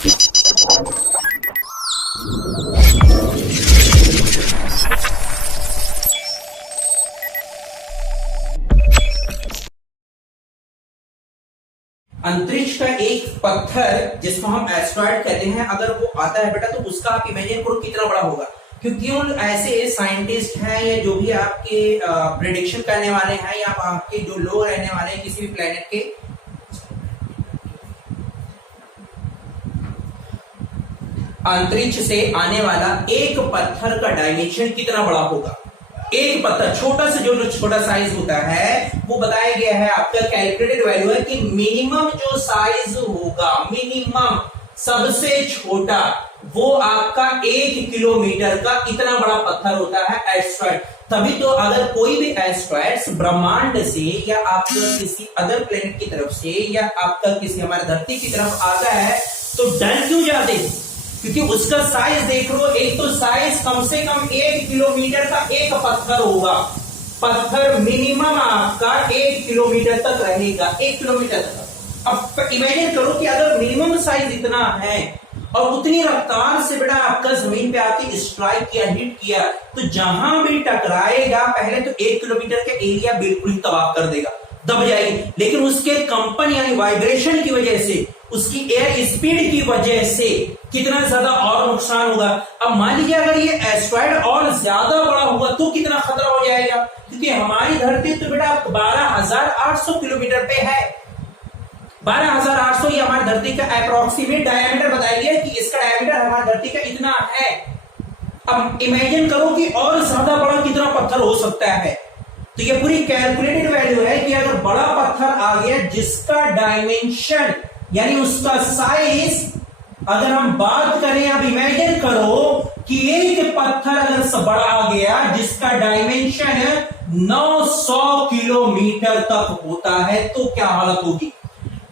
अंतरिक्ष का एक पत्थर जिसको हम एस्ट्रॉइड कहते हैं, अगर वो आता है बेटा तो उसका आप इमेजिन करो कितना बड़ा होगा। क्योंकि ऐसे साइंटिस्ट हैं या जो भी आपके प्रेडिक्शन करने वाले हैं या आपके जो लोग रहने वाले हैं किसी भी प्लेनेट के, अंतरिक्ष से आने वाला एक पत्थर का डायमेंशन कितना बड़ा होगा। एक पत्थर छोटा से जो छोटा साइज होता है वो बताया गया है, आपका कैलकुलेटेड वैल्यू है कि मिनिमम जो साइज होगा, मिनिमम सबसे छोटा, वो आपका 1 किलोमीटर का इतना बड़ा पत्थर होता है एस्ट्रॉइड। तभी तो अगर कोई भी एस्ट्रॉइड ब्रह्मांड से या आपका किसी अदर प्लेनेट की तरफ से या आपका किसी हमारे धरती की तरफ आता है तो डर क्यों जाते हैं? क्योंकि उसका साइज देख लो, एक तो साइज कम से कम 1 किलोमीटर का एक पत्थर होगा। पत्थर मिनिमम आपका 1 किलोमीटर तक रहेगा, 1 किलोमीटर तक। अब इमेजिन करो कि अगर मिनिमम साइज इतना है और उतनी रफ्तार से बेटा आपका जमीन पे आके स्ट्राइक किया, हिट किया, तो जहां भी टकराएगा पहले तो 1 किलोमीटर का एरिया बिल्कुल तबाह कर देगा, दब जाएगी। लेकिन उसके कंपन यानी वाइब्रेशन की वजह से, उसकी एयर स्पीड की वजह से कितना ज्यादा और नुकसान होगा। अब मान लीजिए अगर ये एस्ट्रॉइड और ज्यादा बड़ा हुआ तो कितना खतरा हो जाएगा। क्योंकि हमारी धरती तो बेटा 12,800 किलोमीटर पे है। 12,800 ये हमारी धरती का अप्रोक्सीमेट डायमीटर बताया गया कि इसका डायमीटर हमारी धरती का इतना है। अब इमेजिन करो कि और ज्यादा बड़ा कितना पत्थर हो सकता है। तो ये पूरी कैलकुलेटेड वैल्यू है कि अगर बड़ा पत्थर आ गया जिसका डायमेंशन यानी उसका साइज, अगर हम बात करें, अब इमेजिन करो कि एक पत्थर अगर बड़ा आ गया जिसका डायमेंशन 900 किलोमीटर तक होता है तो क्या हालत होगी।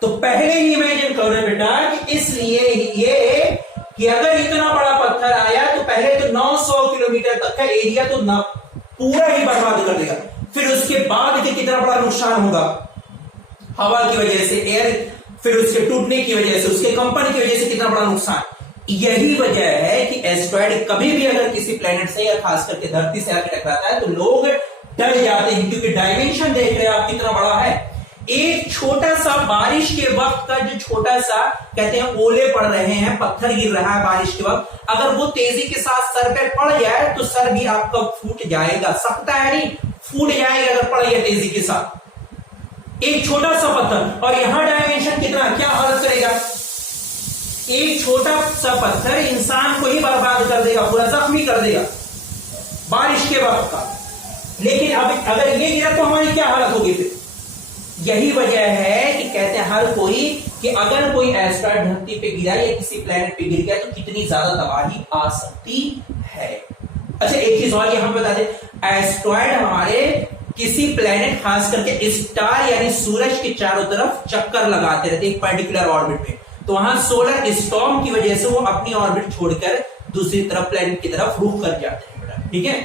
तो पहले ही इमेजिन करो बेटा कि इसलिए ये कि अगर इतना बड़ा पत्थर आया तो पहले तो 900 किलोमीटर तक का एरिया तो पूरा ही बर्बाद कर देगा। फिर उसके बाद कितना बड़ा नुकसान होगा हवा की वजह से, एयर, फिर उसके टूटने की वजह से, उसके कंपन की वजह से कितना बड़ा नुकसान। यही वजह है कि एस्ट्रॉइड कभी भी अगर किसी प्लेनेट से या खास करके धरती से आकर टकराता है तो लोग डर जाते हैं, क्योंकि डायमेंशन देख रहे हैं आप कितना बड़ा है। एक छोटा सा बारिश के वक्त का जो छोटा सा कहते हैं ओले पड़ रहे हैं, पत्थर गिर रहा है बारिश के वक्त, अगर वो तेजी के साथ सर पे पड़ जाए तो सर भी आपका फूट जाएगा, सकता है नहीं, फूट जाएगा अगर पड़ गया तेजी के साथ। एक छोटा सा पत्थर, और यहां डायमेंशन कितना, क्या हालत करेगा। एक छोटा सा पत्थर इंसान को ही बर्बाद कर देगा, पूरा जख्मी कर देगा बारिश के वक्त का। लेकिन अब अगर ये गिरा तो हमारी क्या हालत होगी फिर। यही वजह है कि कहते हैं हर कोई कि अगर कोई एस्ट्रॉइड धरती पे गिरा या किसी प्लेनेट पे गिर गया तो कितनी ज्यादा तबाही आ सकती है। अच्छा एक चीज और ये हम बता दें, एस्ट्रॉइड हमारे किसी प्लेनेट खास करके स्टार यानी सूरज के चारों तरफ चक्कर लगाते रहते एक पर्टिकुलर ऑर्बिट में, तो वहां सोलर स्टॉर्म की वजह से वो अपनी ऑर्बिट छोड़कर दूसरी तरफ प्लेनेट की तरफ रुख कर जाते हैं। ठीक है।